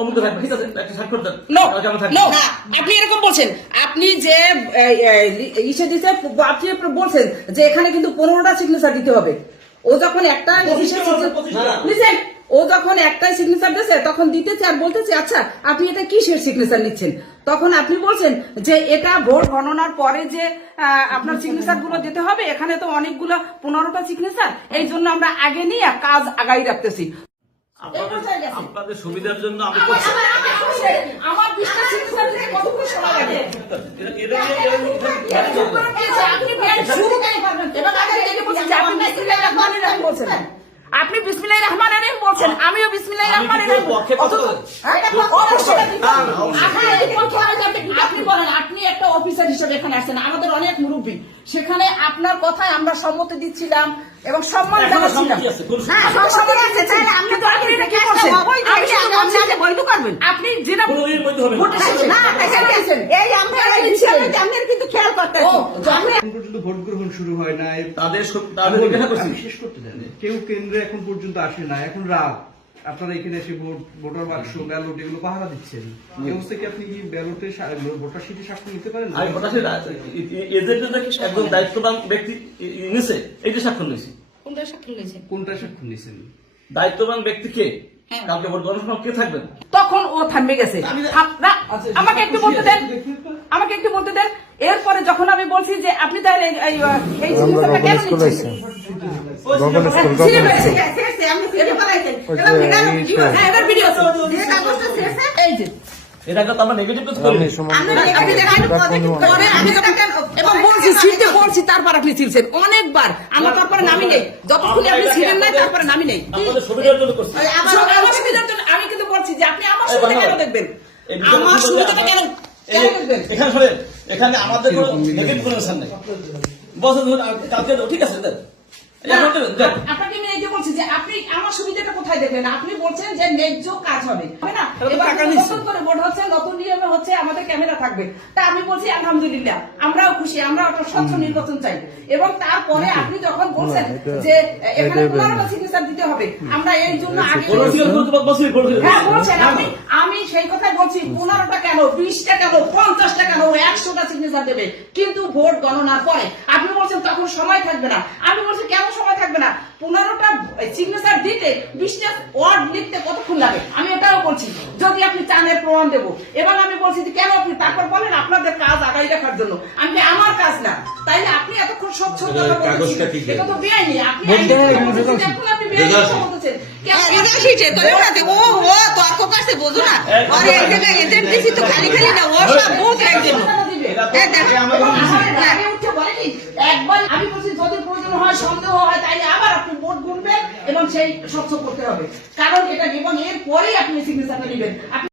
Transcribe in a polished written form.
অমুকে থাকবে, ঠিক আছে একটা স্বাক্ষর দেন। আপনি এরকম বলছেন, আপনি যে ইসে দিতে আপনি বলছেন যে এখানে কিন্তু 15টা সিগনেচার দিতে হবে। ও যখন একটা ও যখন একটাই সিগনেচার দিয়েছে তখন দিতেছে আর বলতেছে আচ্ছা আপনি এটা কিসের সিগনেচার নিচ্ছেন, তখন আপনি বলছেন যে এটা ভোট গণনার পরে যে আপনার সিগনেচার গুলো দিতে হবে, এখানে তো অনেকগুলো 15টা সিগনেচার, এই জন্য আমরা আগে নিয়ে কাজ আগাই রাখতেছি। আপনাদের সুবিধার জন্য আমি আমার বিশ্বাস কতক্ষণ সময় লাগে আপনি বিসমিল্লাহির রহমানির রহিম বলছেন, আমিও বিসমিল্লাহির রহমানির রহিম। আপনি বলেন, আপনি একটা অফিসার হিসেবে এখানে আসছেন, আমাদের অনেক মুরব্বী, সেখানে আপনার কথায় আমরা সম্মতি দিচ্ছিলাম এবং সম্মান জানাচ্ছিলাম। আপনি যেটা ভোট গ্রহণ শুরু হয় নাই, তাদের শেষ করতে দেন, কেউ কেন্দ্রে এখন পর্যন্ত আসে না, এখন রাত, আপনারা এখানে এসে ভোটার বাক্স ব্যালট এগুলো পাহারা দিচ্ছেন, এই অবস্থায় কি আপনি কি ব্যালটে ভোটার শিটে স্বাক্ষর নিতে পারেন? আমি ভোটার শিট একজন দায়িত্ববান ব্যক্তি নিছে, এইটা স্বাক্ষর নিয়েছি। কোনটা স্বাক্ষর নিয়েছেন? দায়িত্ববান ব্যক্তিকে কালকে ভোট গণনার সময় কে থাকবেন? তখন ও থামবে গেছে। আমাকে একটু বলতে দেন, আমাকে একটু বলতে দেন। এরপরে যখন আমি বলছি যে আপনি তাহলে এই জিনিসটা কেন নিচ্ছেন, এটা তো আমরা নেগেটিভ কিছু করি এবং বলছি ছিলতে বলছি, তারপর আপনি ছিলছেন অনেকবার, আমার তারপরে নামি নেই, যতক্ষণ আপনি ছিলেন না তারপরে নামি নেই। আপনাদের সুবিধার জন্য করছি, আমার সুবিধার জন্য। আমি কিন্তু বলছি যে আপনি আমার সুবিধা কেন দেখবেন, আমার সুবিধাটা কেন দেখবেন? এখানে শুনেন, এখানে আমাদের কোনো নেগেটিভ কোনো নেই, বছর কালকে ঠিক আছে আপনাকে আমি এই যে বলছি যে আপনি আমার সুবিধাটা কোথায় দেখলেন? আপনি বলছেন যে ন্যায্য কাজ হবে না, এবার নতুন করে ভোট হচ্ছে, নতুন নিয়মে হচ্ছে, আমাদের ক্যামেরা থাকবে, তা আমি বলছি আলহামদুলিল্লাহ, আমরাও খুশি, আমরা একটা স্বচ্ছ নির্বাচন চাই। এবং তারপরে আপনি যখন বলছেন যে এখানে 15টা সিগনেচার দিতে হবে, আমরা এই জন্য আগে হ্যাঁ বলছেন আপনি, আমি সেই কথাই বলছি 15টা কেন, 20টা কেন, 50টা কেন, 100টা সিগনেচার দেবে, কিন্তু ভোট গণনার পরে। আপনি বলছেন তখন সময় থাকবে না, আমি বলছি কেন সময় থাকবে না? 15টা সিগনেচার দিতে 20টা ওয়ার্ড লিখতে কতক্ষণ লাগে? আমি এটাও বলছি, যদি আপনি চানের প্রমাণ দেবো। এবং আমি বলছি যে কেন আপনি তারপর বলেন আপনাদের কাজ আগাই রাখার জন্য, আমি আমার কাজ না, তাইলে আপনি এতক্ষণ স্বচ্ছ কথা বলছেন, এটা তো বেআইনি। আপনি এখন আপনি বেআইনি কথা বলতেছেন। একবার আমি বলছি যদি প্রয়োজন হয়, সন্দেহ হয়, তাইলে আবার আপনি ভোট গুনবেন এবং সেই স্বচ্ছ করতে হবে, কারণ এটা এবং এর পরেই আপনি সিগনেচারটা নেবেন।